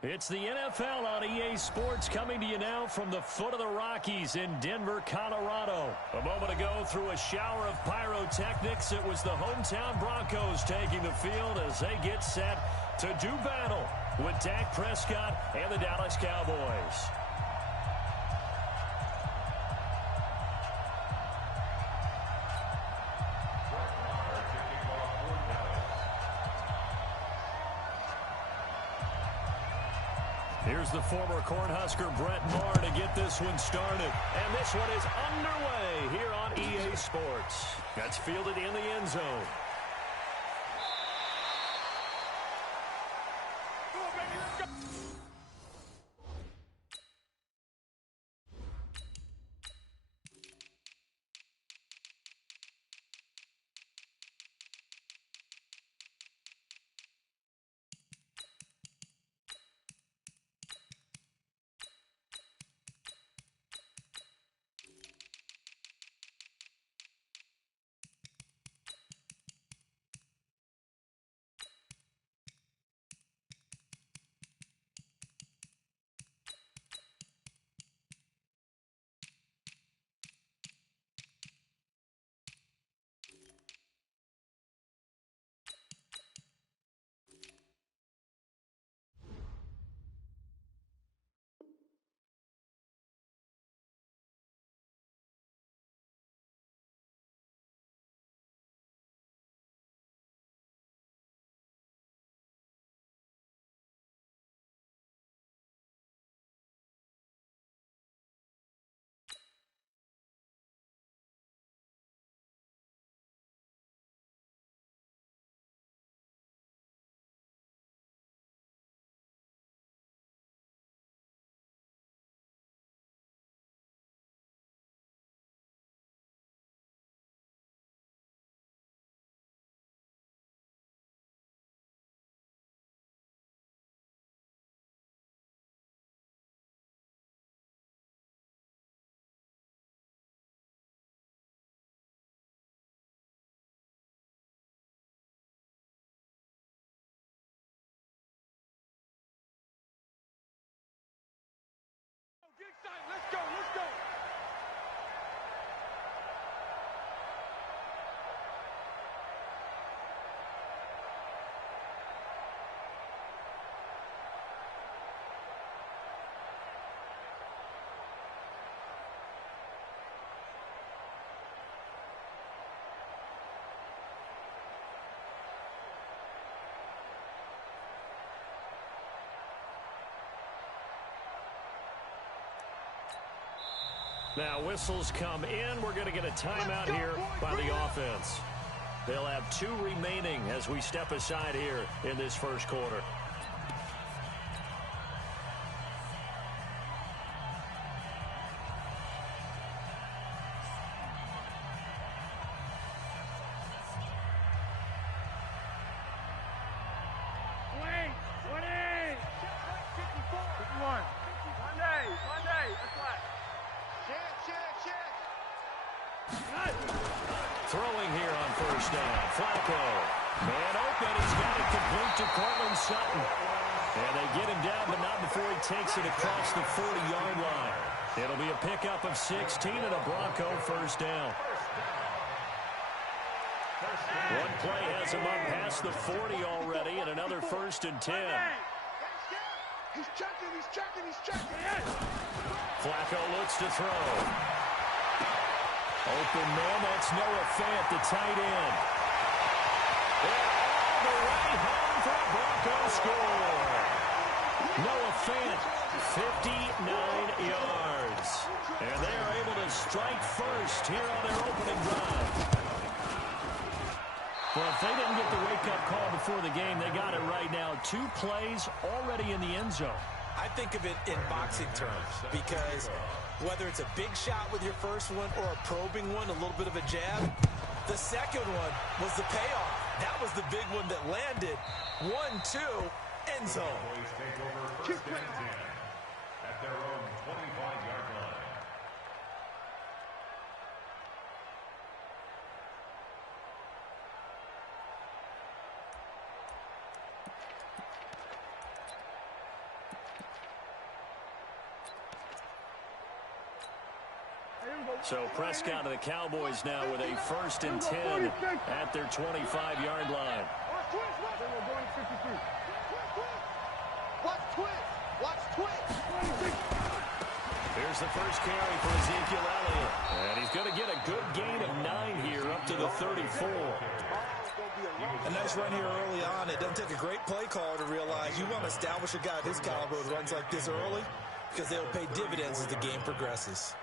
It's the NFL on EA Sports coming to you now from the foot of the Rockies in Denver, Colorado. A moment ago, through a shower of pyrotechnics, it was the hometown Broncos taking the field as they get set to do battle with Dak Prescott and the Dallas Cowboys. Here's the former Cornhusker Brett Maher to get this one started. And this one is underway here on EA Sports. That's fielded in the end zone. Let's go, let's go. Now whistles come in. We're going to get a timeout here by the offense. They'll have 2 remaining as we step aside here in this first quarter. Throwing here on first down. Flacco. Man open. He's got it complete to Cortland Sutton. And they get him down, but not before he takes it across the 40-yard line. It'll be a pickup of 16 and a Bronco first down. One play has him up past the 40 already, and another 1st and 10. He's checking. Flacco looks to throw. Open man, that's Noah Fant, the tight end. And all the way home for a Bronco score. Noah Fant, 59 yards. And they are able to strike first here on their opening drive. Well, if they didn't get the wake-up call before the game, they got it right now. 2 plays already in the end zone. I think of it in boxing terms because whether it's a big shot with your first one or a probing one, a little bit of a jab, the second one was the payoff. That was the big one that landed. 1-2, end zone. Take over first and 10 at their own 25-yard line. So Prescott of the Cowboys now with a 1st and 10 at their 25-yard line. Watch twist. Watch twist. Here's the first carry for Ezekiel Elliott. And he's going to get a good gain of 9 here up to the 34. A nice run here early on. It doesn't take a great play caller to realize you want to establish a guy of his caliber who runs like this early because they'll pay dividends as the game progresses.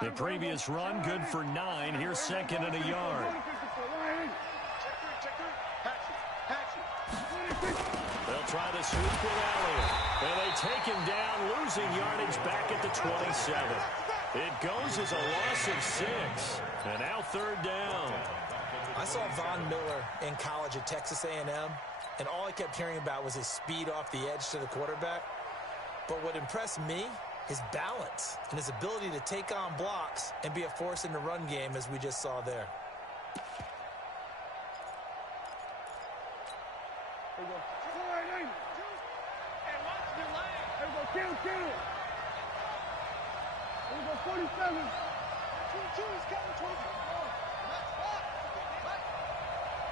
The previous run, good for 9. Here's 2nd and a yard. They'll try to sweep with Elliott. And they take him down, losing yardage back at the 27. It goes as a loss of 6. And now 3rd down. I saw Von Miller in college at Texas A&M, and all I kept hearing about was his speed off the edge to the quarterback. But what impressed me, his balance and his ability to take on blocks and be a force in the run game, as we just saw there.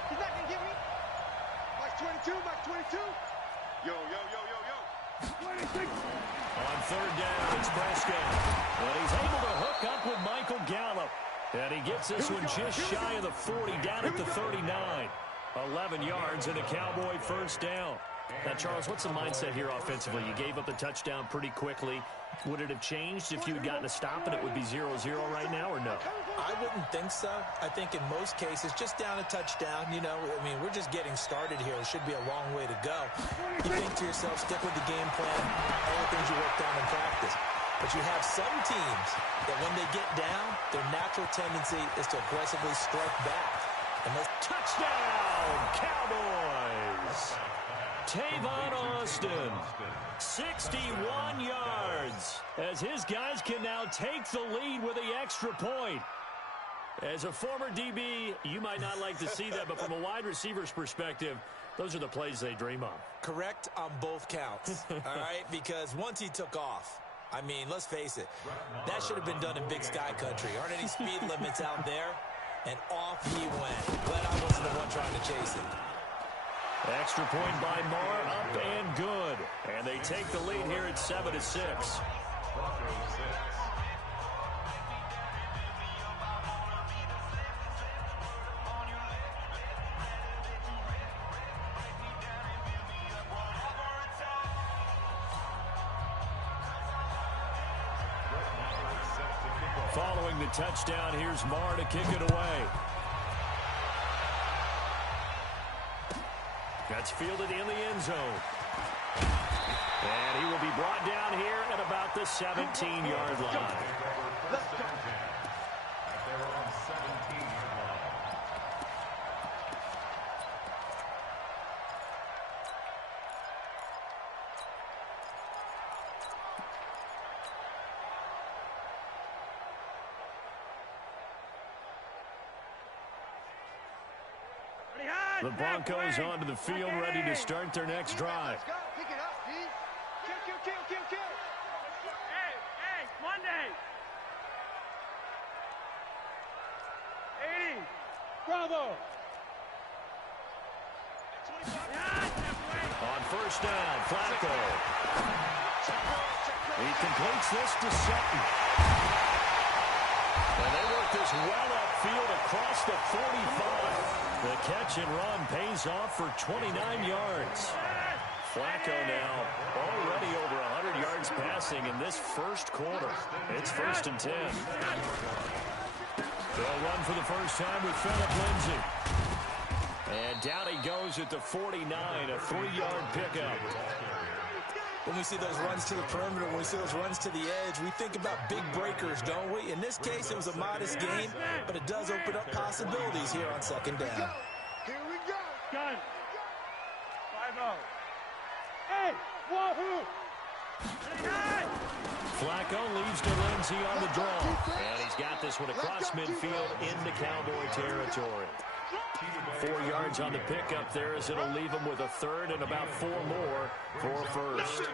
He's not going to get me. Max 22, Max 22. Yo. 26. On 3rd down, it's Prescott. And he's able to hook up with Michael Gallup. And he gets this one just shy of the 40, down at the 39. 11 yards and a Cowboy 1st down. Now, Charles, what's the mindset here offensively? You gave up the touchdown pretty quickly. Would it have changed if you had gotten a stop and it would be 0-0 right now, or no? I wouldn't think so. I think in most cases, just down a touchdown, you know, I mean, we're just getting started here. It should be a long way to go. You think to yourself, stick with the game plan, all the things you worked on in practice. But you have some teams that when they get down, their natural tendency is to aggressively strike back. And let's touchdown, Cowboys! Tavon Austin, 61 yards, as his guys can now take the lead with the extra point. As a former DB, you might not like to see that, but from a wide receiver's perspective, those are the plays they dream of. Correct on both counts, all right? Because once he took off, I mean, let's face it, that should have been done in Big Sky country. Aren't any speed limits out there? And off he went. Glad I wasn't the one trying to chase it. Extra point by Marr, up and good. And they take the lead here at 7-6. Following the touchdown, here's Marr to kick it away. That's fielded in the end zone. And he will be brought down here at about the 17-yard line. The Broncos onto the field, ready to start their next drive. Pick it up, Steve. Kill. Hey, Monday. 80. Bravo. On 1st down, Flacco. He completes this to Sutton. And they work this well upfield across the 45. The catch and run pays off for 29 yards. Flacco now already over 100 yards passing in this first quarter. It's 1st and 10. They'll run for the first time with Phillip Lindsay. And down he goes at the 49, a 3-yard pickup. When we see those runs to the perimeter, when we see those runs to the edge, we think about big breakers, don't we? In this case, it was a modest gain, but it does open up possibilities here on 2nd down. Here we go. Gun. 5-0. Hey, wahoo! Flacco leaves to Lindsay on the draw. And he's got this one across midfield into Cowboy territory. 4 yards on the pickup there, as it'll leave them with a third and about 4 more for first.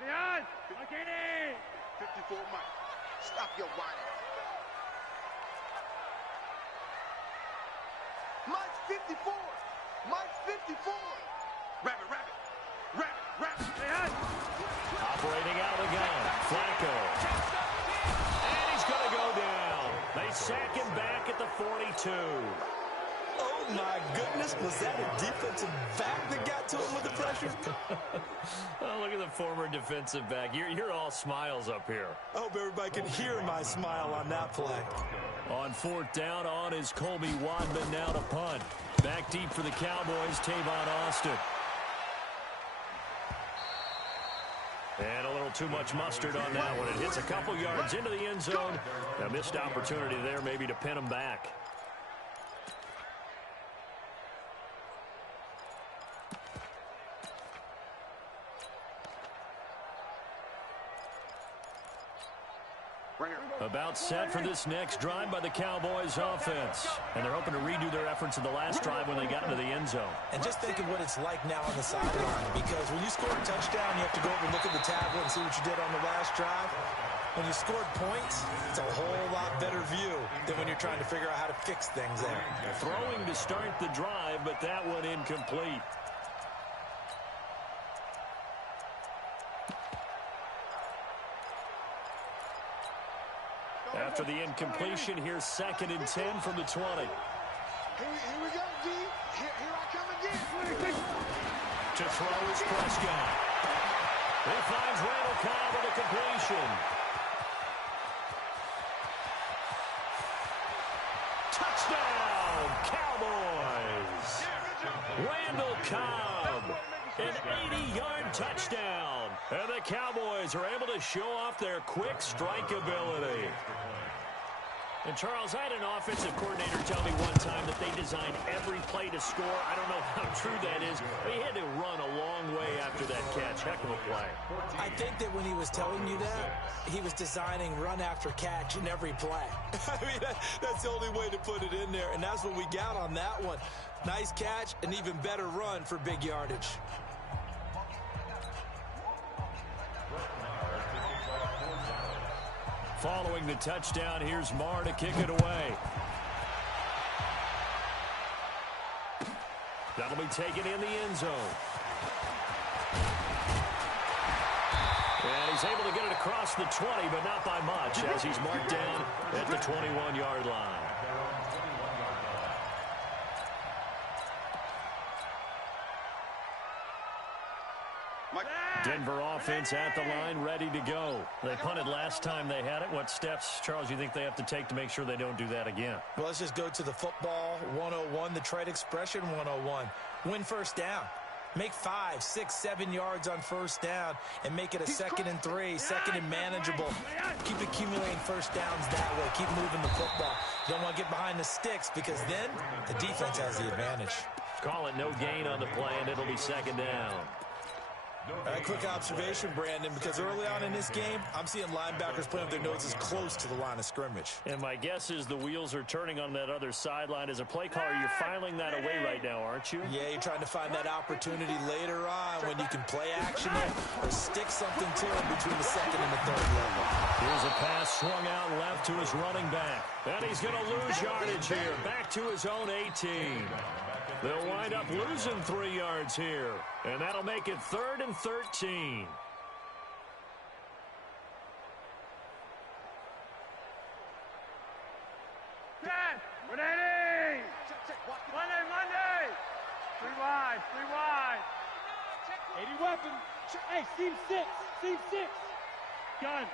Leon, okay. 54, Mike. Stop your whining. Mike's 54. Mike's 54. Rabbit. Leon. Operating out of the gun, Flacco. And he's going to go down. They sack him back at the 42. Oh, my goodness. Was that a defensive back that got to him with the pressure? Oh, look at the former defensive back. You're all smiles up here. I hope everybody can hear my smile on that play. On 4th down, on is Colby Wadman now to punt. Back deep for the Cowboys, Tavon Austin. And a little too much mustard on that one. It hits a couple yards into the end zone. A missed opportunity there maybe to pin him back. About set for this next drive by the Cowboys offense. And they're hoping to redo their efforts in the last drive when they got into the end zone. And just think of what it's like now on the sideline, because when you score a touchdown, you have to go over and look at the tablet and see what you did on the last drive. When you scored points, it's a whole lot better view than when you're trying to figure out how to fix things there. Throwing to start the drive, but that one incomplete. After the incompletion, here's 2nd and 10 from the 20. Here we go, D. Here I come again. To throw is Prescott. He finds Randall Cobb with a completion. Touchdown, Cowboys. Randall Cobb, an 80-yard touchdown. And the Cowboys are able to show off their quick strike ability. And, Charles, I had an offensive coordinator tell me one time that they designed every play to score. I don't know how true that is, but he had to run a long way after that catch. Heck of a play. I think that when he was telling you that, he was designing run after catch in every play. I mean, that's the only way to put it in there, and that's what we got on that one. Nice catch, an even better run for big yardage. Following the touchdown, here's Marr to kick it away. That'll be taken in the end zone. And he's able to get it across the 20, but not by much, as he's marked down at the 21-yard line. Denver offense at the line, ready to go. They punted last time they had it. What steps, Charles, you think they have to take to make sure they don't do that again? Well, let's just go to the football 101, the trade expression 101. Win first down. Make 5, 6, 7 yards on first down and make it a 2nd and 3, 2nd and manageable. Keep accumulating first downs that way. Keep moving the football. You don't want to get behind the sticks, because then the defense has the advantage. Call it no gain on the play, and it'll be 2nd down. A quick observation, Brandon, because early on in this game, I'm seeing linebackers playing with their noses close to the line of scrimmage. And my guess is the wheels are turning on that other sideline. As a play caller, you're filing that away right now, aren't you? Yeah, you're trying to find that opportunity later on when you can play action or stick something to him between the 2nd and the 3rd level. Here's a pass swung out left to his running back. And he's going to lose yardage here. Back to his own 18. They'll wind up losing 3 yards here. And that'll make it 3rd and 13. Monday. 3 wide. 80 weapon. Hey, seam 6. Gun.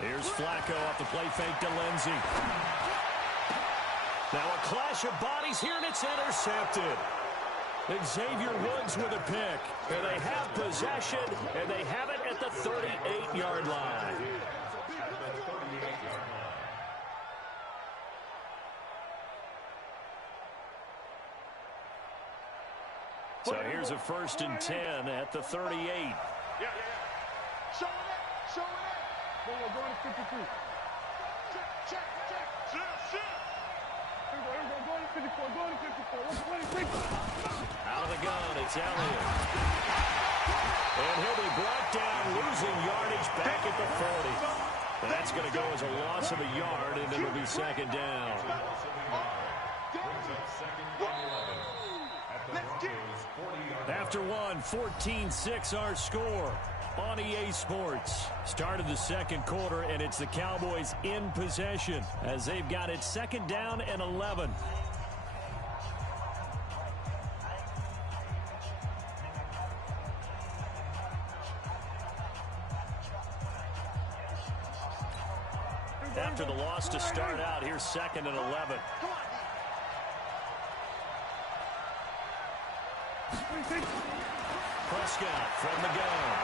Here's Flacco off the play fake to Lindsey. Now a clash of bodies here, and it's intercepted. Xavier Woods with a pick. And they have possession, and they have it at the 38-yard line. So here's a 1st and 10 at the 38. Yeah. Show it up. Go to 53. Check. Go to 54. Out of the gun, it's Elliott. And he'll be brought down, losing yardage back at the 40. That's going to go as a loss of a yard, and it'll be 2nd down. After one, 14-6 our score on EA Sports. Started the 2nd quarter, and it's the Cowboys in possession as they've got it 2nd down and 11. After the loss to start out, here's 2nd and 11. Prescott from the gun.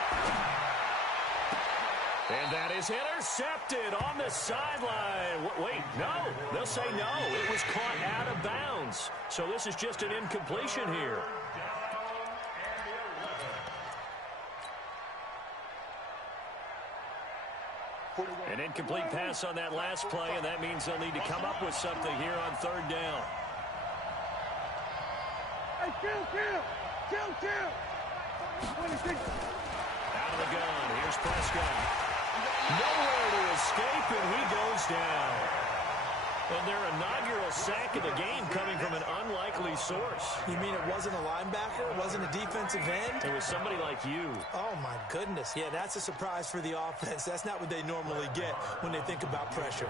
And that is intercepted on the sideline. Wait, no. They'll say no. It was caught out of bounds. So this is just an incompletion here. An incomplete pass on that last play, and that means they'll need to come up with something here on 3rd down. Hey, kill. 26. Out of the gun. Here's Prescott. Nowhere to escape, and he goes down. And their inaugural sack of the game coming from an unlikely source. You mean it wasn't a linebacker? It wasn't a defensive end? It was somebody like you. Oh, my goodness. Yeah, that's a surprise for the offense. That's not what they normally get when they think about pressure.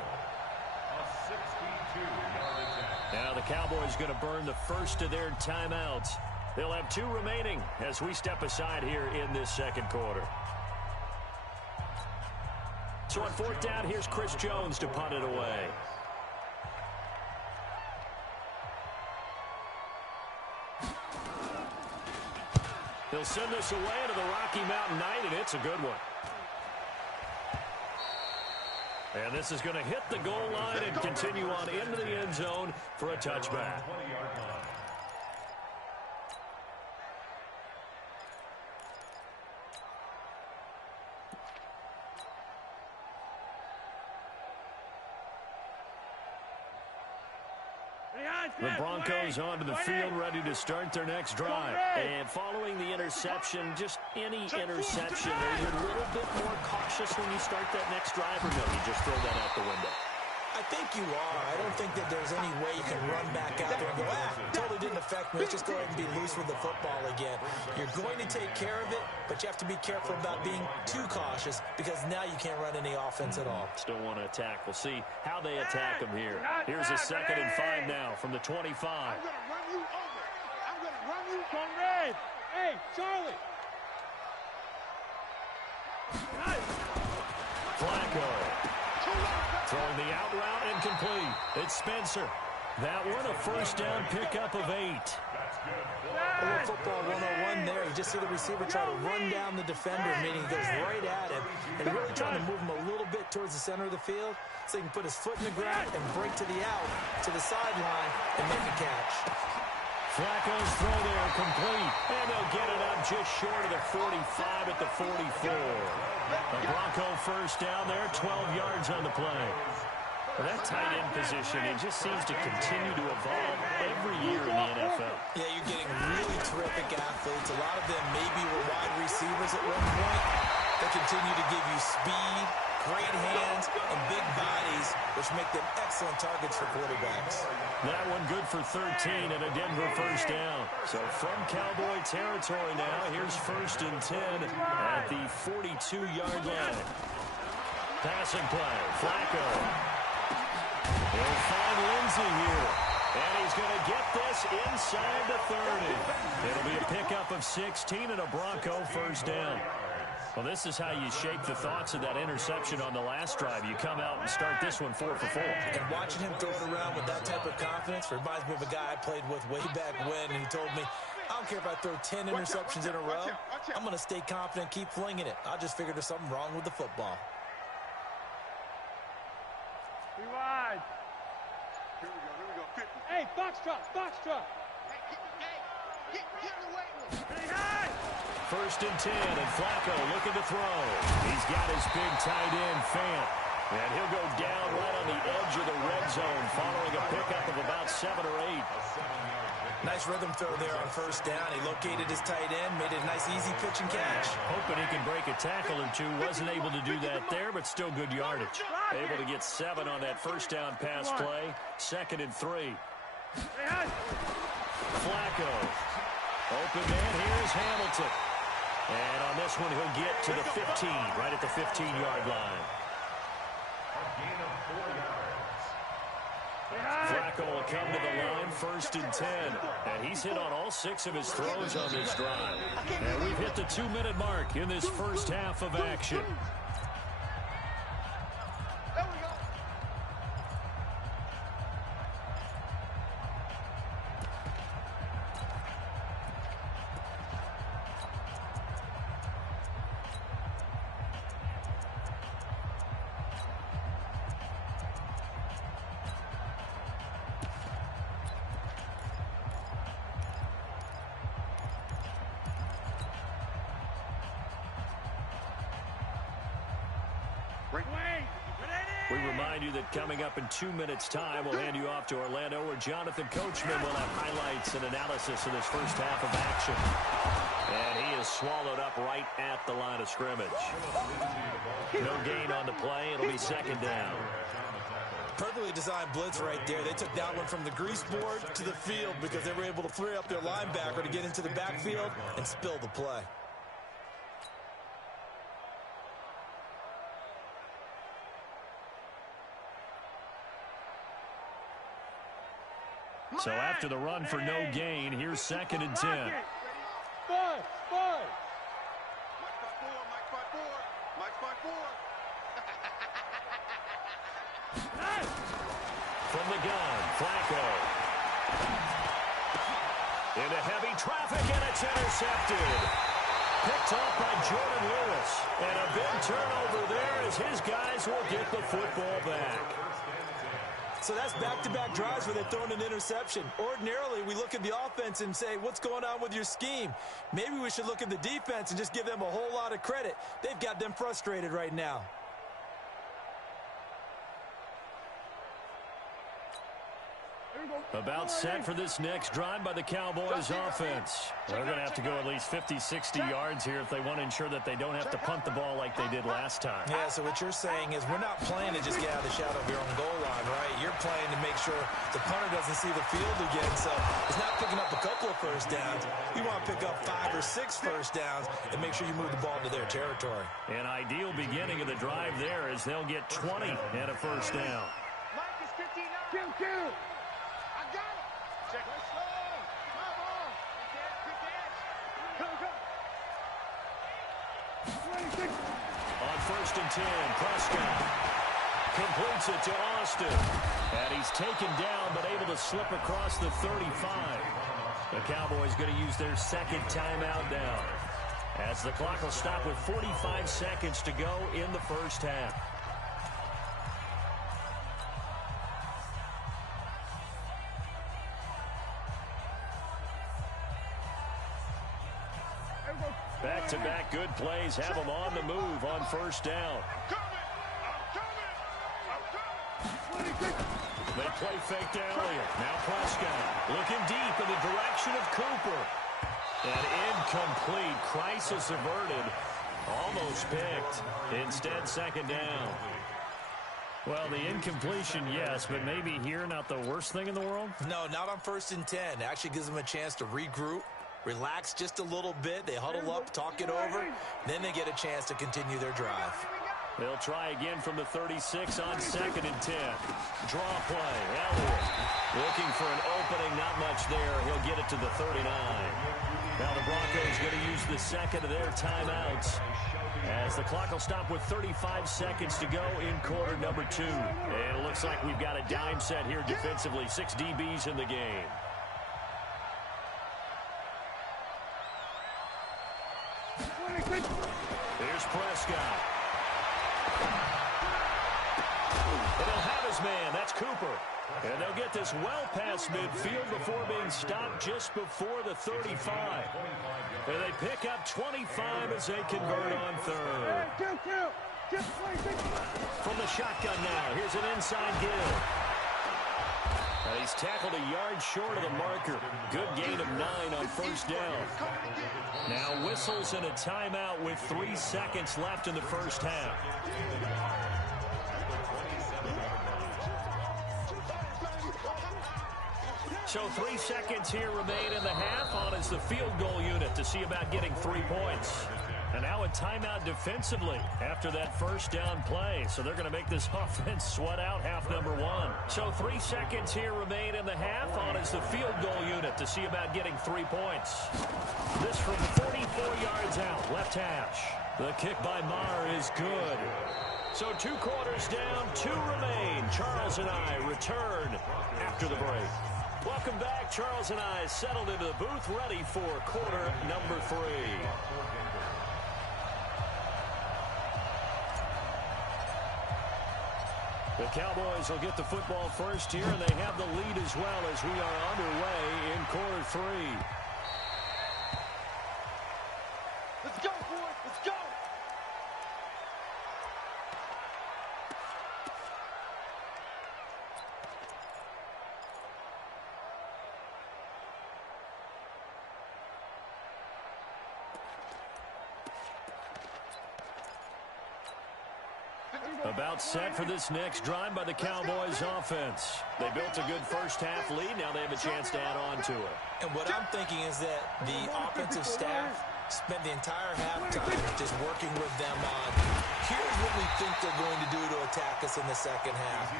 Now the Cowboys going to burn the first of their timeouts. They'll have 2 remaining as we step aside here in this 2nd quarter. So on 4th down, here's Chris Jones to punt it away. He'll send this away to the Rocky Mountain Night, and it's a good one. And this is going to hit the goal line and continue on into the end zone for a touchback. The Broncos onto the field, ready to start their next drive. And following the interception, just any interception, are you a little bit more cautious when you start that next drive, or no, you just throw that out the window? I think you are. I don't think that there's any way you can run back out there and go, totally didn't affect me. Let's just go ahead and be loose with the football again. You're going to take care of it, but you have to be careful about being too cautious because now you can't run any offense at all. Still want to attack. We'll see how they attack them here. Here's a 2nd and 5 now from the 25. I'm going to run you over. I'm going to run you. Come red. Hey, Charlie. Flacco. Throwing the out route incomplete. It's Spencer. That one a 1st down pickup of 8. A little football 101 there. You just see the receiver try to run down the defender, meaning he goes right at him and really trying to move him a little bit towards the center of the field so he can put his foot in the ground and break to the out, to the sideline, and make a catch. Flacco's throw there complete, and they'll get it up just short of the 45 at the 44. The Bronco 1st down there, 12 yards on the play. Well, that tight end position, it just seems to continue to evolve every year in the NFL. Yeah, you're getting really terrific athletes. A lot of them maybe were wide receivers at one point. They continue to give you speed, great hands, and big bodies, which make them excellent targets for quarterbacks. That one good for 13 and a Denver 1st down. So from Cowboy territory now, here's 1st and 10 at the 42-yard line. Passing play, Flacco. He'll find Lindsey here. And he's going to get this inside the 30. It'll be a pickup of 16 and a Bronco 1st down. Well, this is how you shape the thoughts of that interception on the last drive. You come out and start this one 4 for 4. And watching him throw it around with that type of confidence reminds me of a guy I played with way back when, and he told me, I don't care if I throw 10 interceptions in a row. I'm going to stay confident, keep flinging it. I just figured there's something wrong with the football. Be wide. Here we go, 50. Hey, Foxtrot. Hey, Get in the way. First and 10, and Flacco looking to throw. He's got his big tight end, Fant. And he'll go down right on the edge of the red zone following a pickup of about 7 or 8. Nice rhythm throw there on first down. He located his tight end, made it a nice easy pitch and catch. Hoping he can break a tackle or two. Wasn't able to do that there, but still good yardage. Able to get 7 on that first down pass play. 2nd and 3. Flacco. Open man, here's Hamilton. And on this one, he'll get to the 15, right at the 15-yard line. Flacco will come to the line, 1st and 10. And he's hit on all 6 of his throws on this drive. And we've hit the 2-minute mark in this first half of action. There we go. We remind you that coming up in 2 minutes' time, we'll hand you off to Orlando, where Jonathan Coachman will have highlights and analysis of this first half of action. And he is swallowed up right at the line of scrimmage. No gain on the play. It'll be 2nd down. Perfectly designed blitz right there. They took that one from the grease board to the field because they were able to free up their linebacker to get into the backfield and spill the play. So after the run for no gain, here's 2nd and 10. Five. Mike 5-4. From the gun, Flacco. Into heavy traffic, and it's intercepted. Picked off by Jordan Lewis. And a big turnover there as his guys will get the football back. So that's back-to-back drives where they're throwing an interception. Ordinarily, we look at the offense and say, what's going on with your scheme? Maybe we should look at the defense and just give them a whole lot of credit. They've got them frustrated right now. About set for this next drive by the Cowboys offense. They're going to have to go at least 50, 60 yards here if they want to ensure that they don't have to punt the ball like they did last time. Yeah, so what you're saying is we're not playing to just get out of the shadow of your own goal line, right? You're playing to make sure the punter doesn't see the field again. So it's not picking up a couple of first downs. You want to pick up 5 or 6 first downs and make sure you move the ball into their territory. An ideal beginning of the drive there is they'll get 20 and a first down. Mike is 59. Two. I got it. Check. Let's go. My ball. Good catch. Go. 26. On 1st and 10, Prescott completes it to Austin. And he's taken down but able to slip across the 35. The Cowboys going to use their 2nd timeout now, as the clock will stop with 45 seconds to go in the first half. Back-to-back good plays have them on the move on first down. They play fake to Elliott. Now Prescott looking deep in the direction of Cooper. And incomplete. Crisis averted. Almost picked. Instead, 2nd down. Well, the incompletion, yes, but maybe here not the worst thing in the world? No, not on 1st and 10. It actually gives them a chance to regroup, relax just a little bit. They huddle up, talk it over. Then they get a chance to continue their drive. They'll try again from the 36 on 2nd and 10. Draw play. Elliott looking for an opening. Not much there. He'll get it to the 39. Now the Broncos going to use the 2nd of their timeouts, as the clock will stop with 35 seconds to go in quarter number 2. And it looks like we've got a dime set here defensively. 6 DBs in the game. Here's Prescott. And he'll have his man. That's Cooper. And they'll get this well past midfield before being stopped just before the 35. And they pick up 25 as they convert on third. From the shotgun now, here's an inside give. He's tackled a yard short of the marker. Good gain of 9 on first down. Now whistles and a timeout with 3 seconds left in the first half. So 3 seconds here remain in the half. On is the field goal unit to see about getting 3 points. And now a timeout defensively after that first down play. So they're going to make this offense sweat out half number 1. So 3 seconds here remain in the half. On is the field goal unit to see about getting 3 points. This from 44 yards out, left hash. The kick by Maher is good. So 2 quarters down, 2 remain. Charles and I return after the break. Welcome back. Charles and I settled into the booth, ready for quarter number 3. The Cowboys will get the football first here, and they have the lead as well as we are underway in quarter 3. Let's go, boys. Let's go. About set for this next drive by the Cowboys offense. They built a good first half lead. Now they have a chance to add on to it. And what I'm thinking is that the offensive staff spent the entire halftime just working with them on, here's what we think they're going to do to attack us in the second half.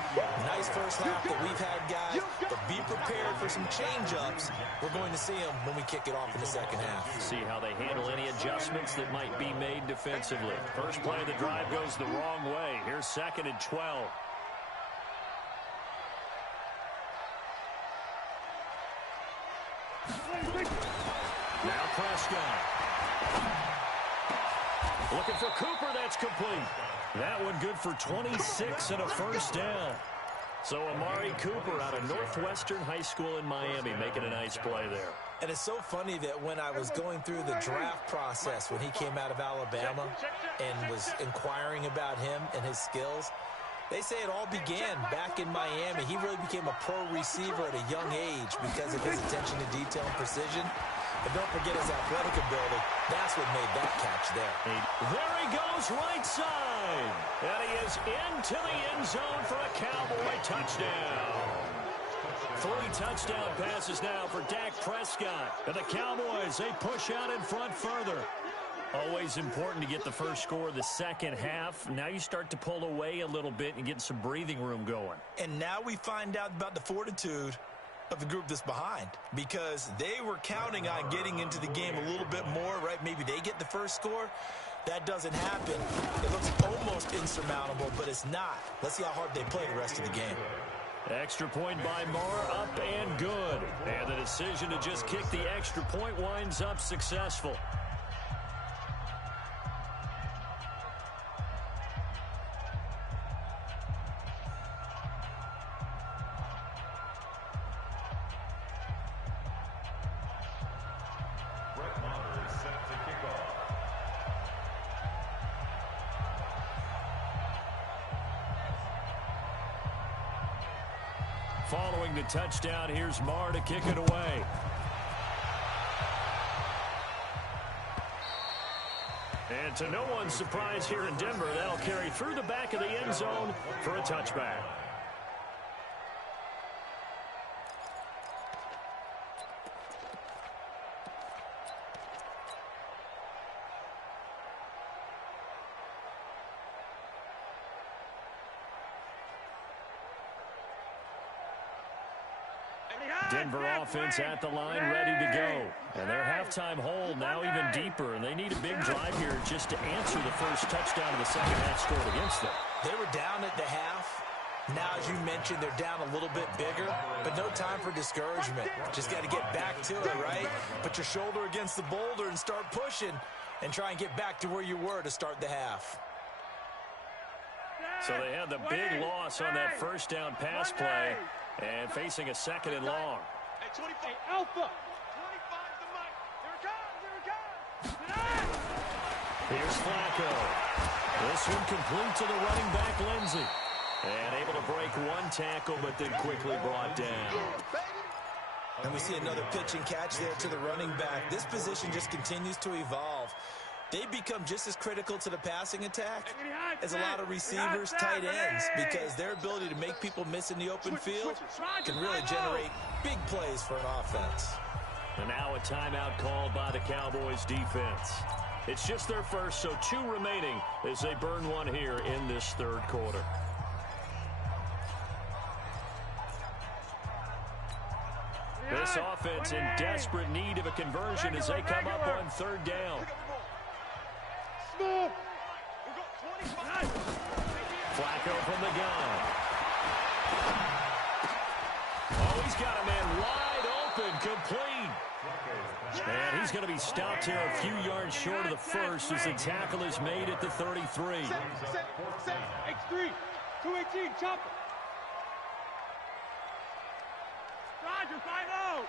Nice first half that we've had, guys, but be prepared for some change-ups. We're going to see them when we kick it off in the second half. See how they handle any adjustments that might be made defensively. First play of the drive goes the wrong way. Here's 2nd and 12. Now Prescott. Looking for Cooper, that's complete. That one good for 26 and a first down. So Amari Cooper out of Northwestern High School in Miami making a nice play there. And it's so funny that when I was going through the draft process when he came out of Alabama and was inquiring about him and his skills, they say it all began back in Miami. He really became a pro receiver at a young age because of his attention to detail and precision. But don't forget his athletic ability. That's what made that catch there. There he goes, right side. And he is into the end zone for a Cowboy touchdown. 3 touchdown passes now for Dak Prescott. And the Cowboys, they push out in front further. Always important to get the first score of the second half. Now you start to pull away a little bit and get some breathing room going. And now we find out about the fortitude of the group that's behind, because they were counting on getting into the game a little bit more, right? Maybe they get the first score. That doesn't happen. It looks almost insurmountable, but it's not. Let's see how hard they play the rest of the game. Extra point by Maher, up and good. And the decision to just kick the extra point winds up successful. Following the touchdown, here's Maher to kick it away. And to no one's surprise here in Denver, that'll carry through the back of the end zone for a touchback. Denver offense at the line, ready to go. And their halftime hole now even deeper, and they need a big drive here just to answer the first touchdown of the second half scored against them. They were down at the half. Now, as you mentioned, they're down a little bit bigger, but no time for discouragement. Just got to get back to it, right? Put your shoulder against the boulder and start pushing and try and get back to where you were to start the half. So they had the big loss on that first down pass play. And facing a 2nd and long. Hey, 25. Hey, Alpha. 25's the mic. Here it comes. Here it comes. Here's Flacco. This one complete to the running back, Lindsey. And able to break one tackle, but then quickly brought down. And we see another pitch and catch there to the running back. This position just continues to evolve. They become just as critical to the passing attack as a lot of receivers, tight ends, because their ability to make people miss in the open field can really generate big plays for an offense. And now a timeout called by the Cowboys defense. It's just their first, so 2 remaining as they burn one here in this 3rd quarter. This offense in desperate need of a conversion as they come up on 3rd down. Flacco from the gun. Oh, he's got a man wide open, complete. And he's going to be stopped here a few yards short of the first as the tackle is made at the 33. X3. 218. Chopper. Roger. 5-0.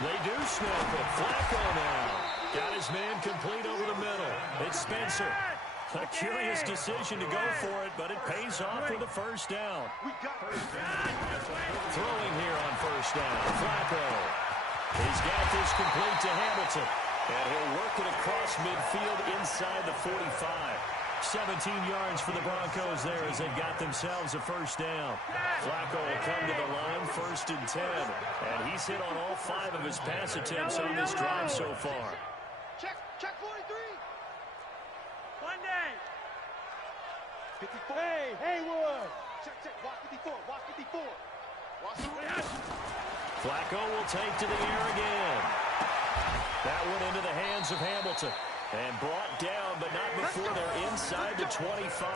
They do snap it. Flacco now. Got his man complete over the middle. It's Spencer. A curious decision to go for it, but it pays off with the 1st down. Throwing here on 1st down. Flacco. He's got this complete to Hamilton. And he'll work it across midfield inside the 45. 17 yards for the Broncos there as they've got themselves a 1st down. Flacco will come to the line, 1st and 10. And he's hit on all 5 of his pass attempts on this drive so far. Check 43. Monday. 54. Hey, Haywood. Check. Watch 54. Watch 54. Watch the Flacco will take to the air again. That one into the hands of Hamilton. And brought down, but not before they're inside the 25.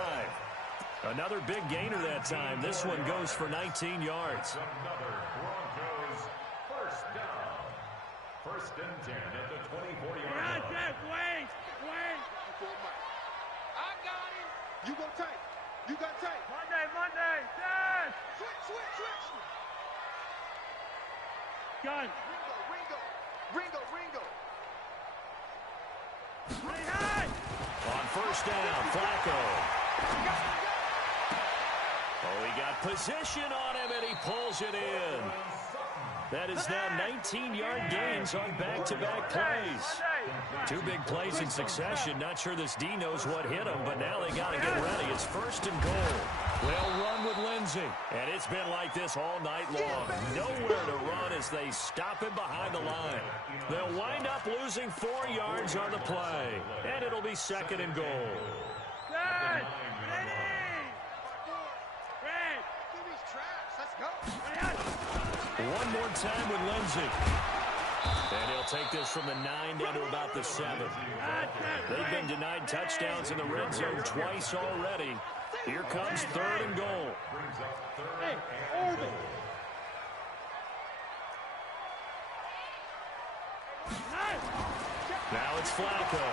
Another big gainer that time. This one goes for 19 yards. Another Broncos 1st down. 1st and 10 at the 24-yard line. Wait. I got him. You go tight. You got tight. Monday. Dad. Switch. Gun. Ringo. On 1st down, Flacco. Oh, he got position on him, and he pulls it in. That is now 19-yard gains on back-to-back plays. 2 big plays in succession. Not sure this D knows what hit him, but now they got to get ready. It's 1st and goal. They'll run with Lindsey. And it's been like this all night long. Nowhere to run as they stop him behind the line. They'll wind up losing 4 yards on the play. And it'll be 2nd and goal. Dad. Give these traps. Let's go. One more time with Lindsey. And he'll take this from the 9 down to about the 7. They've been denied touchdowns in the red zone twice already. Here comes 3rd and goal. Hey, Orbit. Now it's Flacco.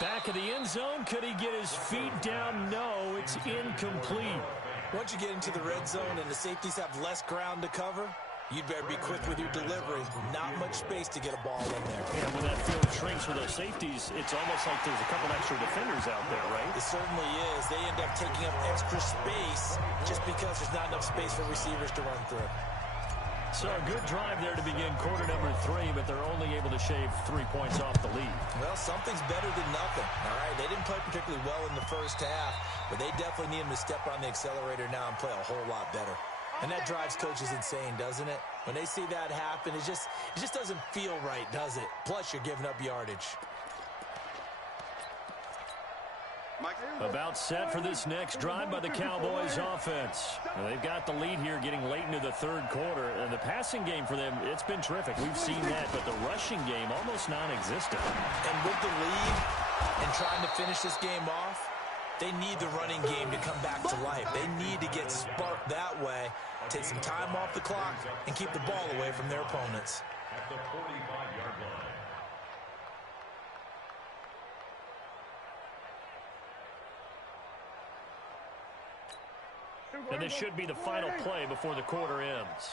Back of the end zone. Could he get his feet down? No, it's incomplete. Once you get into the red zone and the safeties have less ground to cover, you'd better be quick with your delivery. Not much space to get a ball in there. Yeah, when that field shrinks with those safeties, it's almost like there's a couple extra defenders out there, right? It certainly is. They end up taking up extra space just because there's not enough space for receivers to run through. So a good drive there to begin quarter number 3, but they're only able to shave 3 points off the lead. Well, something's better than nothing. All right, they didn't play particularly well in the first half, but they definitely need them to step on the accelerator now and play a whole lot better. And that drives coaches insane, doesn't it? When they see that happen, it just doesn't feel right, does it? Plus, you're giving up yardage. About set for this next drive by the Cowboys offense. Well, they've got the lead here getting late into the 3rd quarter. And the passing game for them, it's been terrific. We've seen that, but the rushing game almost non-existent. And with the lead and trying to finish this game off, they need the running game to come back to life. They need to get sparked that way, take some time off the clock, and keep the ball away from their opponents. At the 45-yard line. And this should be the final play before the quarter ends.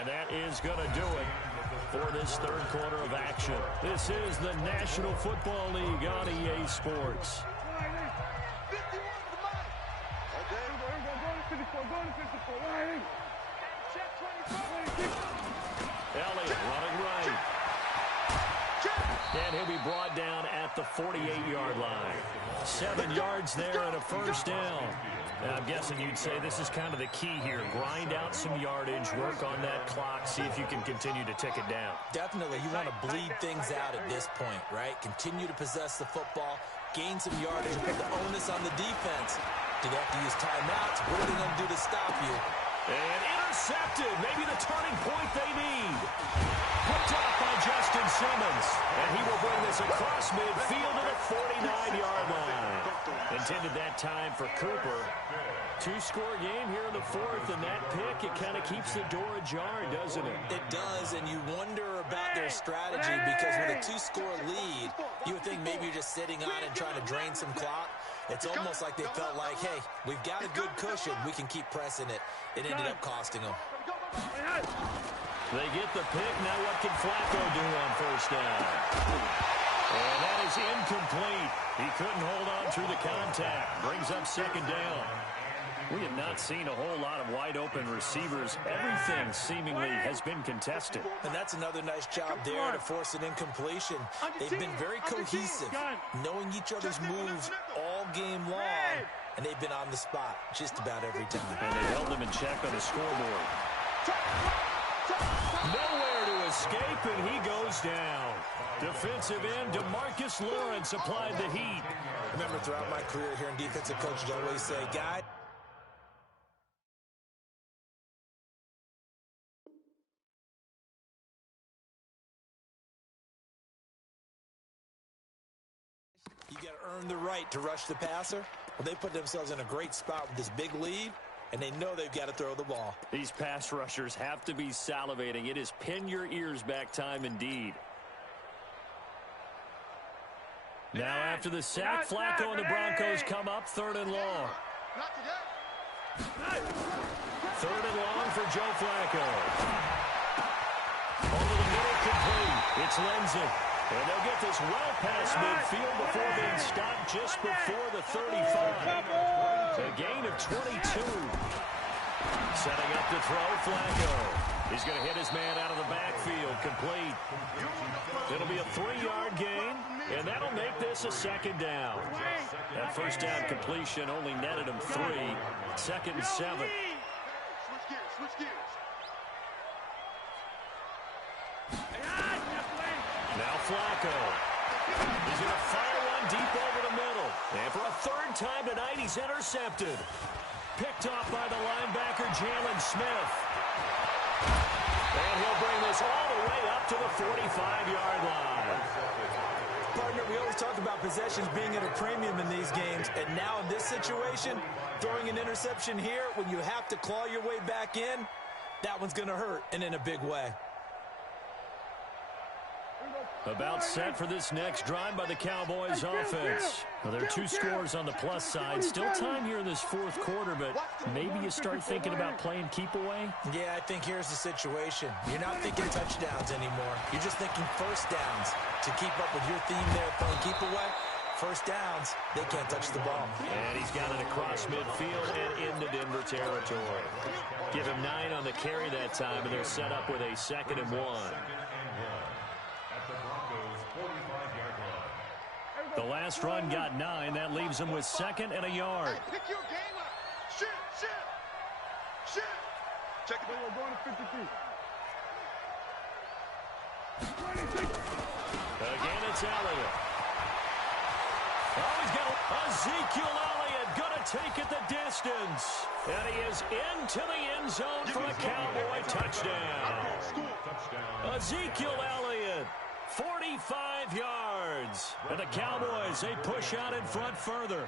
And that is going to do it for this third quarter of action. This is the National Football League on EA Sports. Elliott running right. And he'll be brought down at the 48-yard line. 7 yards there and a first down. Now, I'm guessing you'd say this is kind of the key here. Grind out some yardage, work on that clock, see if you can continue to tick it down. Definitely. You want to bleed things out at this point, right? Continue to possess the football, gain some yardage, put the onus on the defense. Do they have to use timeouts? What are they going to do to stop you? And intercepted. Maybe the turning point they need. Picked off by Justin Simmons. And he will bring this across midfield to the 49-yard line. Intended that time for Cooper. 2-score game here in the fourth, and that pick, it kind of keeps the door ajar, doesn't it? It does, and you wonder about their strategy because with a 2-score lead, you would think maybe you're just sitting on it and trying to drain some clock. It's almost like they felt like, hey, we've got a good cushion. We can keep pressing it. It ended up costing them. They get the pick. Now what can Flacco do on first down? And that is incomplete. He couldn't hold on through the contact. Brings up second down. We have not seen a whole lot of wide-open receivers. Everything seemingly has been contested. And that's another nice job there to force an incompletion. They've been very cohesive, knowing each other's moves all game long, and they've been on the spot just about every time. And they held them in check on the scoreboard. Nowhere to escape, and he goes down. Defensive end DeMarcus Lawrence applied the heat. Remember, throughout my career here in defensive coaches, I always say, guys, you got to earn the right to rush the passer. Well, they put themselves in a great spot with this big lead, and they know they've got to throw the ball. These pass rushers have to be salivating. It is pin your ears back time indeed. Now after the sack, Flacco and the Broncos come up third and long. Third and long for Joe Flacco. Over the middle, complete. It's Lindsay. And they'll get this well past midfield before being stopped just before the 35. A gain of 22. Setting up to throw, Flacco. He's going to hit his man out of the backfield, complete. It'll be a 3-yard gain, and that'll make this a second down. That first down completion only netted him 3. Second and 7. Switch gears. Now Flacco. He's going to fire one deep over the middle. And for a third time tonight, he's intercepted. Picked off by the linebacker, Jalen Smith. And he'll bring this all the way up to the 45-yard line. Partner, we always talk about possessions being at a premium in these games, and now in this situation, throwing an interception here when you have to claw your way back in, that one's going to hurt, and in a big way. About set for this next drive by the Cowboys offense. Well, there are 2 scores on the plus side. Still time here in this fourth quarter, but maybe you start thinking about playing keep away? Yeah, I think here's the situation. You're not thinking touchdowns anymore. You're just thinking first downs. To keep up with your theme there, playing keep away, first downs, they can't touch the ball. And he's got it across midfield and into Denver territory. Give him 9 on the carry that time, and they're set up with a 2nd and 1. The last run got 9. That leaves him with 2nd and a yard. Hey, pick your game up. Shit. Check it out. We're going to 53. Again, it's Elliott. Oh, he's got Ezekiel Elliott going to take it the distance. And he is into the end zone for a Cowboy touchdown. Ezekiel Elliott. 45 yards. And the Cowboys, they push out in front further.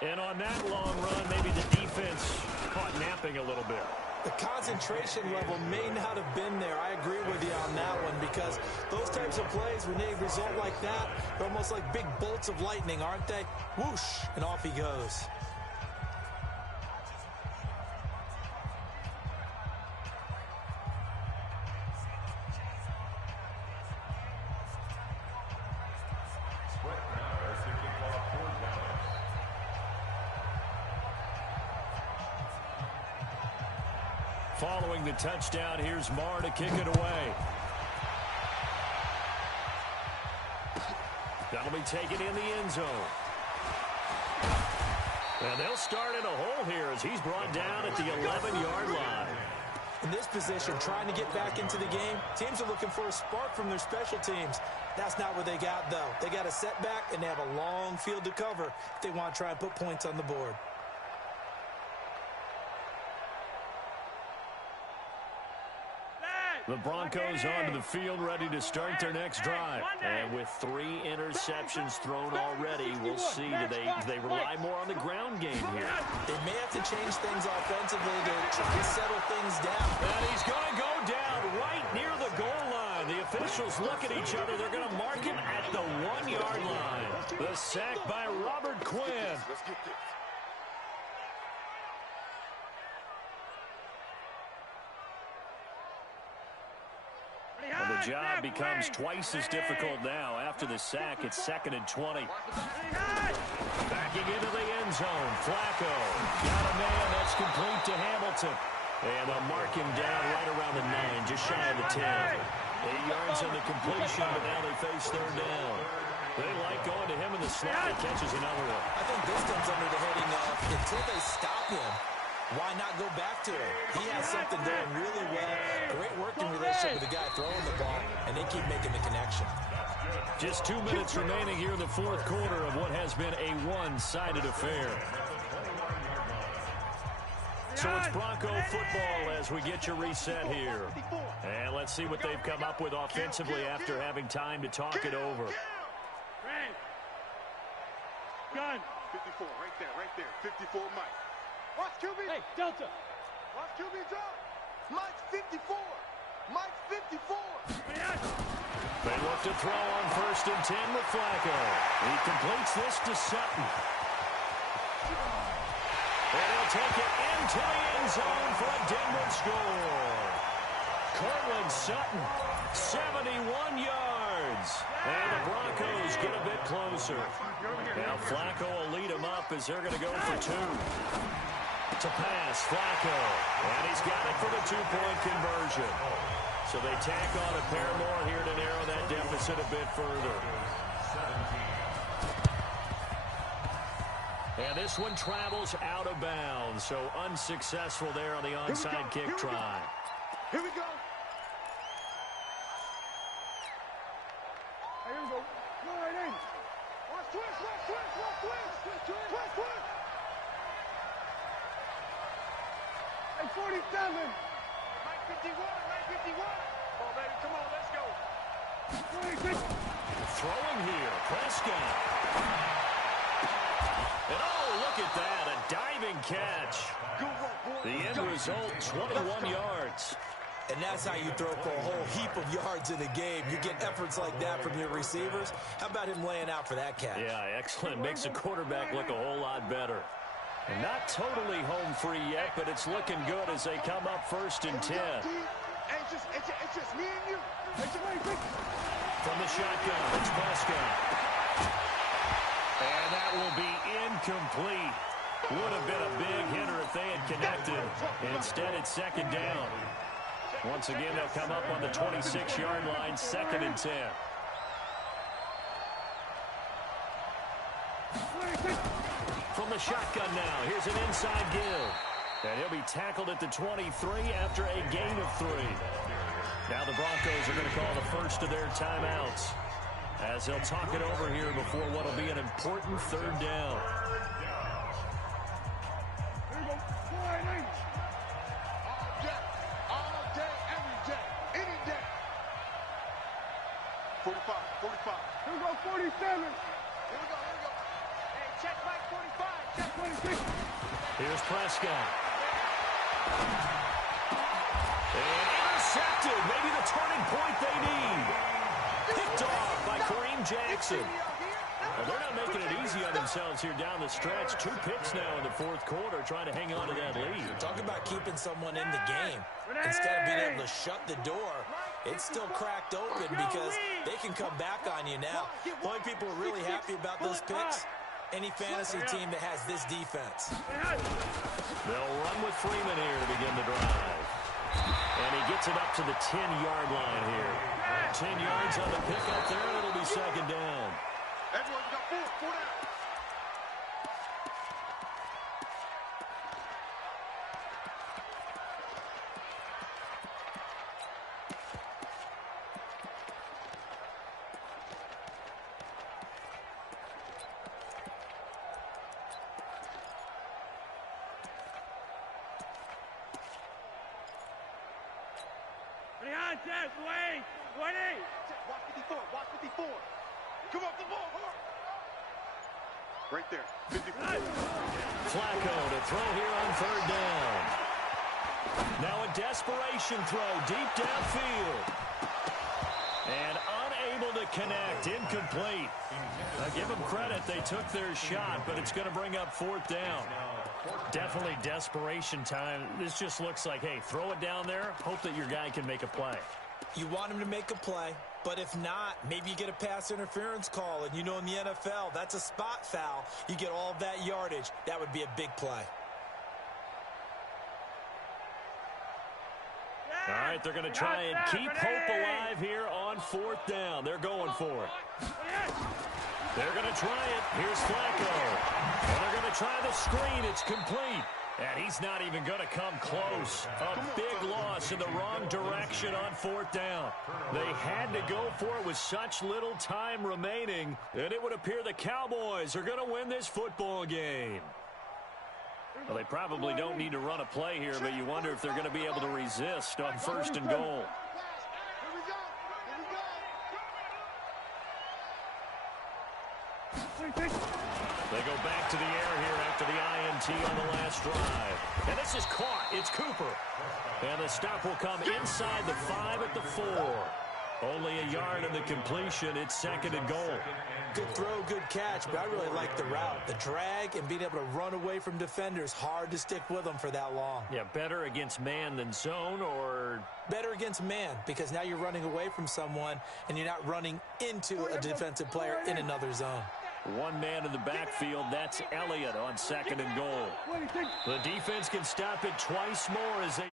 And on that long run, maybe the defense caught napping a little bit. The concentration level may not have been there. I agree with you on that one because those types of plays, when they result like that, they're almost like big bolts of lightning, aren't they? Whoosh, and off he goes. Following the touchdown, here's Marr to kick it away. That'll be taken in the end zone. And they'll start in a hole here as he's brought down at the 11-yard line. In this position, trying to get back into the game, teams are looking for a spark from their special teams. That's not what they got, though. They got a setback, and they have a long field to cover if they want to try and put points on the board. The Broncos onto the field, ready to start their next drive. And with 3 interceptions thrown already, we'll see, do they rely more on the ground game here? They may have to change things offensively to try and settle things down. And he's going to go down right near the goal line. The officials look at each other. They're going to mark him at the 1-yard line. The sack by Robert Quinn. Let's get this. And the job becomes twice as difficult now. After the sack, it's 2nd and 20. Backing into the end zone, Flacco. Got a man, that's complete to Hamilton. And they'll mark him down right around the 9, just shy of the 10. 8 yards on the completion, but now they face 3rd down. They like going to him in the slot. He catches another one. I think this comes under the heading of until they stop him, why not go back to him? He has something going really well. Great working relationship with the guy throwing the ball, and they keep making the connection. Just 2 minutes remaining here in the 4th quarter of what has been a one-sided affair. So it's Bronco football as we get your reset here. And let's see what they've come up with offensively after having time to talk it over. Gun. 54, right there. 54, Mike. Watch QB. Hey, Delta. Watch QB drop. Mike's 54. Mike's 54. They look to throw on 1st and 10 with Flacco. He completes this to Sutton. And he'll take it into the end zone for a Denver score. Cortland Sutton, 71 yards. And the Broncos get a bit closer. Now Flacco will lead them up as they're going to go for 2. To pass, Flacco. And he's got it for the 2-point conversion. So they tack on a pair more here to narrow that deficit a bit further. And this one travels out of bounds. So unsuccessful there on the onside kick try. Here we go. Hey, here we go. Go right in. Watch twist. Hey, 47. Mike 51. Come on, baby. Come on, let's go. 26. Throwing here, Prescott. And oh, look at that, a diving catch. Good work, boy. The end result, 21 yards. And that's how you throw for a whole heap of yards in a game. You get efforts like that from your receivers. How about him laying out for that catch? Yeah, excellent. Makes the quarterback look a whole lot better. And not totally home free yet, but it's looking good as they come up 1st and 10. It's just me and you. From the shotgun, it's Prescott. And that will be incomplete. Would have been a big hitter if they had connected. Instead, it's 2nd down. Once again, they'll come up on the 26-yard line, 2nd and 10. From the shotgun now, here's an inside give. And he'll be tackled at the 23 after a gain of 3. Now the Broncos are going to call the first of their timeouts as they'll talk it over here before what will be an important 3rd down. All day, every day, any day. 45. Here we go, 47. Here we go. Hey, check Mike 45. Check 26. Here's Prescott. And intercepted. Maybe the turning point they need. Picked off by Kareem Jackson. Well, they're not making it easy on themselves here down the stretch. 2 picks now in the fourth quarter, trying to hang on to that lead. Talk about keeping someone in the game. Instead of being able to shut the door, it's still cracked open because they can come back on you now. The only people who are really happy about those picks, any fantasy team that has this defense. They'll run with Freeman here to begin the drive. And he gets it up to the 10-yard line here. 10 yards on the pick up there, and it'll be second down. Everyone, you got 4 down. Watch 54, watch 54. Come on, the ball, hard. Right there, 54. Flacco to throw here on third down. Now a desperation throw deep downfield. And unable to connect, incomplete. Now give them credit, they took their shot, but it's going to bring up fourth down. Definitely desperation time. This just looks like, hey, throw it down there, hope that your guy can make a play. You want him to make a play, but if not, maybe you get a pass interference call, and you know in the NFL, that's a spot foul. You get all of that yardage. That would be a big play. All right, they're going to try and keep hope alive here on fourth down. They're going for it. They're going to try it. Here's Flacco. And they're going to try the screen. It's complete. And he's not even going to come close. A big loss in the wrong direction on fourth down. They had to go for it with such little time remaining, and it would appear the Cowboys are going to win this football game. Well, they probably don't need to run a play here, but you wonder if they're going to be able to resist on first and goal. They go back to the air here after the INT on the last drive. And this is caught. It's Cooper. And the stop will come inside the 5 at the 4. Only a yard in the completion. It's second and goal. Good throw, good catch, but I really like the route. The drag and being able to run away from defenders, hard to stick with them for that long. Yeah, better against man than zone, or? Better against man, because now you're running away from someone and you're not running into a defensive player in another zone. One man in the backfield, that's Elliott on second and goal. The defense can stop it twice more as they